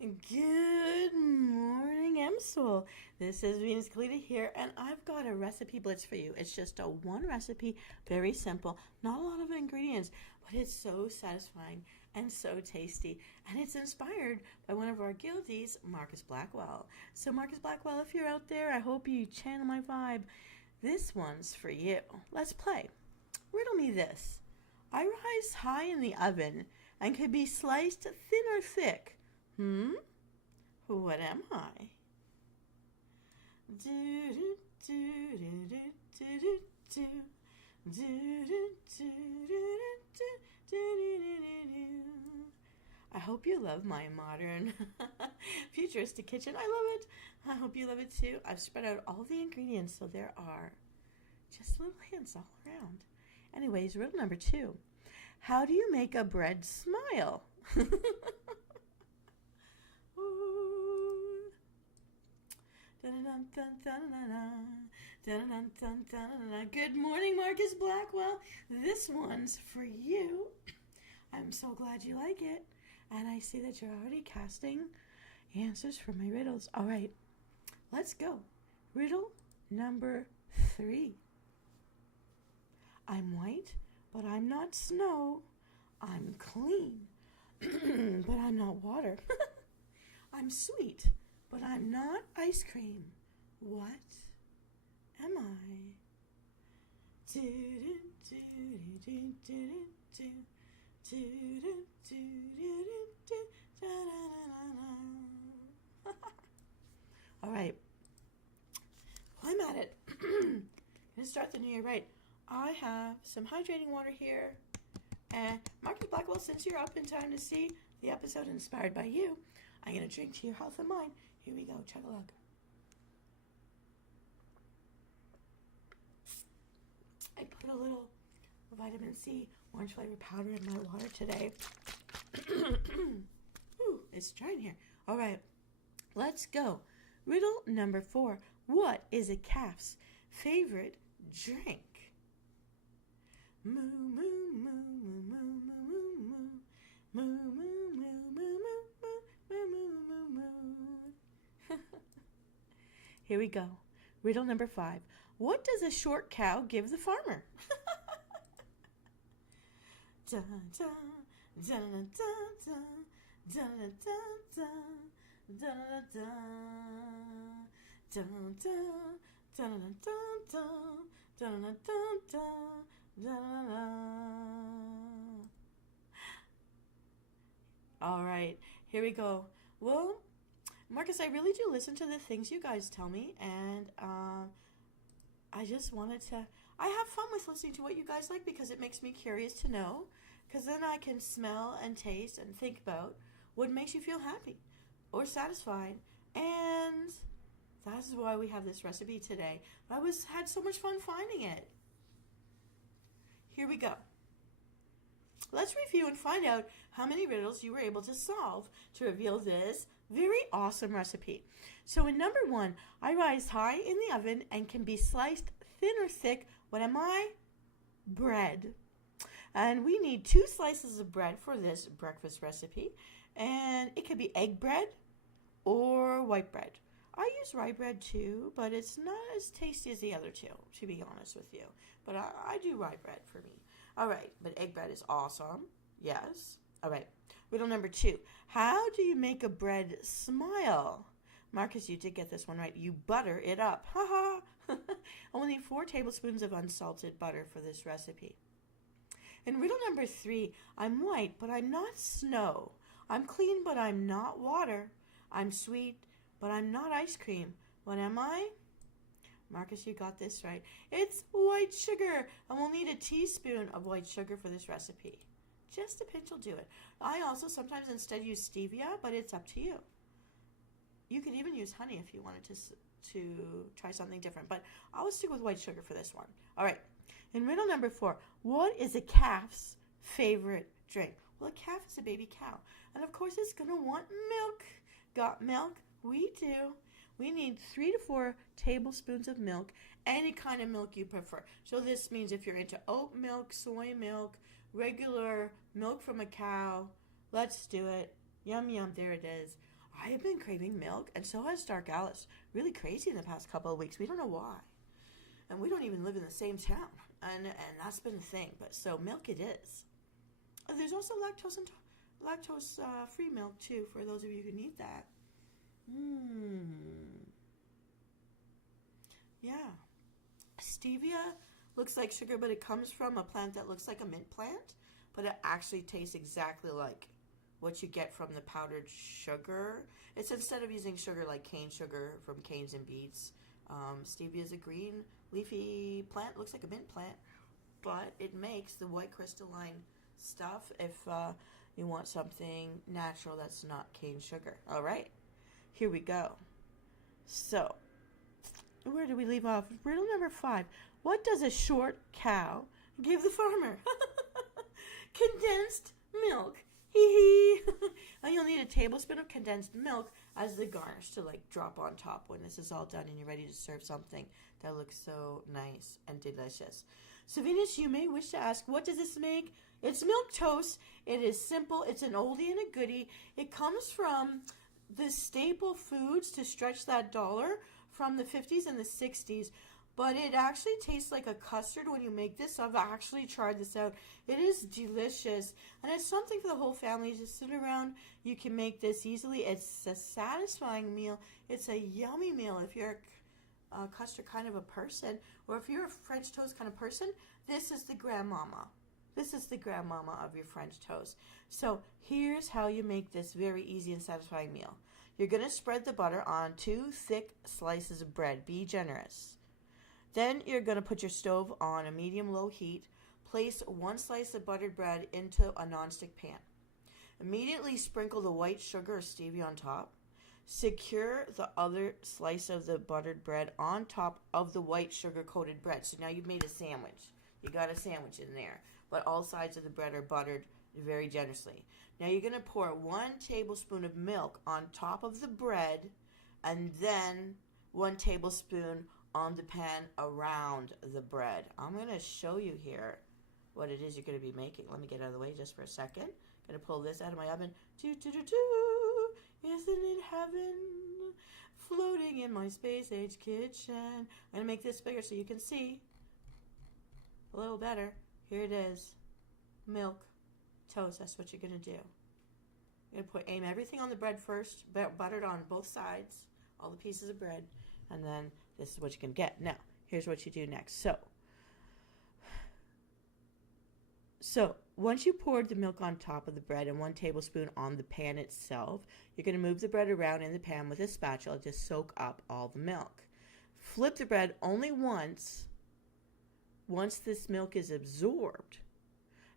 Good morning, Msoul. This is Venus Kalita here, and I've got a recipe blitz for you. It's just a one recipe, very simple, not a lot of ingredients, but it's so satisfying and so tasty. And it's inspired by one of our guildies, Marcus Blackwell. So, Marcus Blackwell, if you're out there, I hope you channel my vibe. This one's for you. Let's play. Riddle me this. I rise high in the oven and can be sliced thin or thick. What am I? I hope you love my modern futuristic kitchen. I love it. I hope you love it too. I've spread out all the ingredients so there are just little hints all around. Anyways, riddle number 2. How do you make a bread smile? Good morning, Marcus Blackwell. This one's for you. I'm so glad you like it. And I see that you're already casting answers for my riddles. All right, let's go. Riddle number 3. I'm white, but I'm not snow. I'm clean, but I'm not water. I'm sweet, but I'm not ice cream. What am I? All right. Well, I'm at it. Gonna start the new year right. I have some hydrating water here. And Marcus Blackwell, since you're up in time to see the episode inspired by you, I'm going to drink to your health and mine. Here we go. Chug a lug. I put a little vitamin C orange flavored powder in my water today. Ooh, it's dry in here. All right, let's go. Riddle number 4. What is a calf's favorite drink? Moo, moo, moo, moo, moo, moo, moo, moo, moo, moo, moo, moo, moo, moo. Here we go. Riddle number 5. What does a short cow give the farmer? Dun, dun, dun, dun, dun, dun, dun, dun, dun, dun, dun, dun, dun, dun. All right, here we go. Well, Marcus, I really do listen to the things you guys tell me, and I just wanted to, I have fun with listening to what you guys like because it makes me curious to know, because then I can smell and taste and think about what makes you feel happy or satisfied, and that's why we have this recipe today. Had so much fun finding it. Here we go. Let's review and find out how many riddles you were able to solve to reveal this very awesome recipe. So in number 1, I rise high in the oven and can be sliced thin or thick. What am I? Bread. And we need 2 slices of bread for this breakfast recipe. And it could be egg bread or white bread. I use rye bread too, but it's not as tasty as the other 2, to be honest with you. But I do rye bread for me. All right, but egg bread is awesome. Yes. All right. Riddle number 2. How do you make a bread smile? Marcus, you did get this one right. You butter it up. Ha ha. Only 4 tablespoons of unsalted butter for this recipe. In riddle number 3, I'm white, but I'm not snow. I'm clean, but I'm not water. I'm sweet, but I'm not ice cream. What am I? Marcus, you got this right. It's white sugar, and we'll need a teaspoon of white sugar for this recipe. Just a pinch will do it. I also sometimes instead use stevia, but it's up to you. You could even use honey if you wanted to try something different, but I'll stick with white sugar for this one. All right. In riddle number 4, what is a calf's favorite drink? Well, a calf is a baby cow, and of course it's going to want milk. Got milk? We do. We need 3 to 4 tablespoons of milk, any kind of milk you prefer. So this means if you're into oat milk, soy milk, regular milk from a cow, let's do it. Yum, yum, there it is. I have been craving milk, and so has Dark Alice. Really crazy in the past couple of weeks. We don't know why. And we don't even live in the same town. And that's been the thing. But so milk it is. There's also lactose free milk too, for those of you who need that. Yeah. Stevia looks like sugar, but it comes from a plant that looks like a mint plant, but it actually tastes exactly like what you get from the powdered sugar. It's instead of using sugar like cane sugar from canes and beets. Stevia is a green leafy plant, looks like a mint plant, but it makes the white crystalline stuff if you want something natural that's not cane sugar. All right, here we go. So, where do we leave off? Riddle number 5. What does a short cow give the farmer? Condensed milk. Hee hee. And you'll need a tablespoon of condensed milk as the garnish to like drop on top when this is all done and you're ready to serve something that looks so nice and delicious. So Venus, you may wish to ask, what does this make? It's milk toast. It is simple. It's an oldie and a goodie. It comes from the staple foods to stretch that dollar from the 50s and the 60s. But it actually tastes like a custard when you make this. I've actually tried this out. It is delicious. And it's something for the whole family to sit around. You can make this easily. It's a satisfying meal. It's a yummy meal if you're a custard kind of a person. Or if you're a French toast kind of person, this is the grandmama. This is the grandmama of your French toast. So here's how you make this very easy and satisfying meal. You're going to spread the butter on 2 thick slices of bread. Be generous. Then you're going to put your stove on a medium-low heat. Place 1 slice of buttered bread into a nonstick pan. Immediately sprinkle the white sugar or stevia on top. Secure the other slice of the buttered bread on top of the white sugar-coated bread. So now you've made a sandwich. You got a sandwich in there. But all sides of the bread are buttered very generously. Now you're going to pour 1 tablespoon of milk on top of the bread and then 1 tablespoon on the pan around the bread. I'm going to show you here what it is you're going to be making. Let me get out of the way just for a second. I'm going to pull this out of my oven. Isn't it heaven? Floating in my space-age kitchen. I'm going to make this bigger so you can see a little better. Here it is. Milk toast. That's what you're going to do. You're going to aim everything on the bread first, buttered on both sides, all the pieces of bread, and then this is what you can get. Now, here's what you do next. So once you poured the milk on top of the bread and 1 tablespoon on the pan itself, you're going to move the bread around in the pan with a spatula to soak up all the milk. Flip the bread only once this milk is absorbed.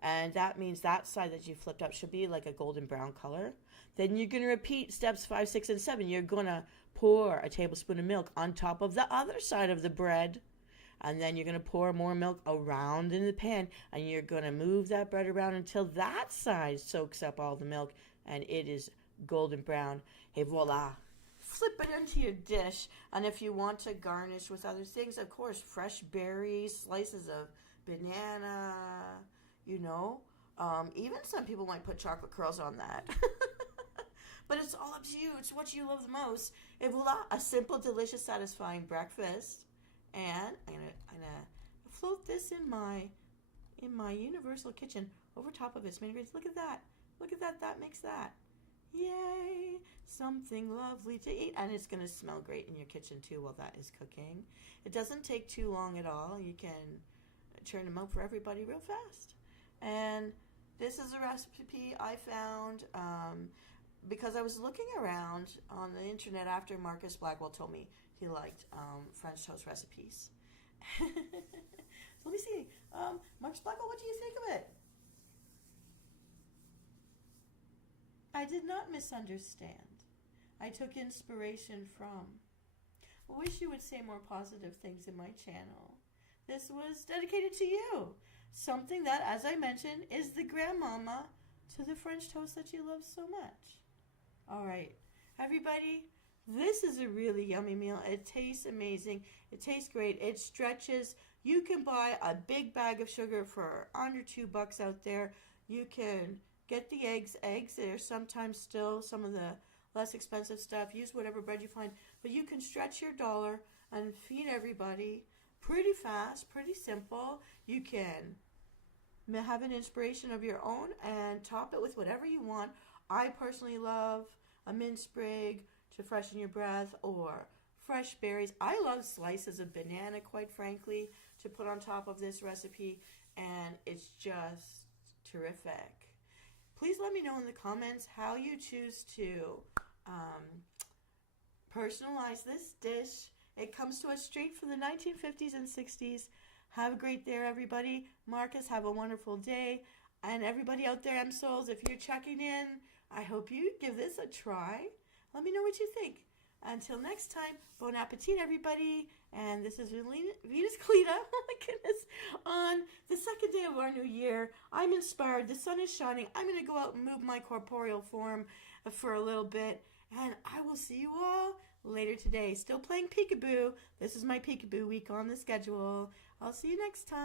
And that means that side that you flipped up should be like a golden brown color. Then you're going to repeat steps 5, 6, and 7. You're going to pour a tablespoon of milk on top of the other side of the bread. And then you're going to pour more milk around in the pan. And you're going to move that bread around until that side soaks up all the milk. And it is golden brown. Et voila. Flip it into your dish. And if you want to garnish with other things, of course, fresh berries, slices of banana, even some people might put chocolate curls on that. But it's all up to you. It's what you love the most. Et voila, a simple, delicious, satisfying breakfast. And I'm gonna float this in my universal kitchen over top of its mini grids. Look at that. Look at that. That makes that. Yay! Something lovely to eat. And it's gonna smell great in your kitchen too while that is cooking. It doesn't take too long at all. You can churn them out for everybody real fast. And this is a recipe I found because I was looking around on the internet after Marcus Blackwell told me he liked French toast recipes. So let me see. Marcus Blackwell, what do you think of it? I did not misunderstand. I took inspiration from. I wish you would say more positive things in my channel. This was dedicated to you. Something that, as I mentioned, is the grandmama to the French toast that you love so much. All right, everybody, this is a really yummy meal. It tastes amazing. It tastes great. It stretches. You can buy a big bag of sugar for under $2 out there. You can get the eggs. Eggs are sometimes still some of the less expensive stuff. Use whatever bread you find. But you can stretch your dollar and feed everybody pretty fast, pretty simple. You can have an inspiration of your own and top it with whatever you want. I personally love a mint sprig to freshen your breath, or fresh berries. I love slices of banana, quite frankly, to put on top of this recipe, and it's just terrific. Please let me know in the comments how you choose to personalize this dish. It comes to us straight from the 1950s and 60s. Have a great day, everybody. Marcus, have a wonderful day. And everybody out there, Msouls, if you're checking in, I hope you give this a try. Let me know what you think. Until next time, bon appetit, everybody. And this is Venus Cleta. Oh my goodness. On the second day of our new year, I'm inspired. The sun is shining. I'm going to go out and move my corporeal form for a little bit. And I will see you all later today. Still playing peekaboo. This is my peekaboo week on the schedule. I'll see you next time.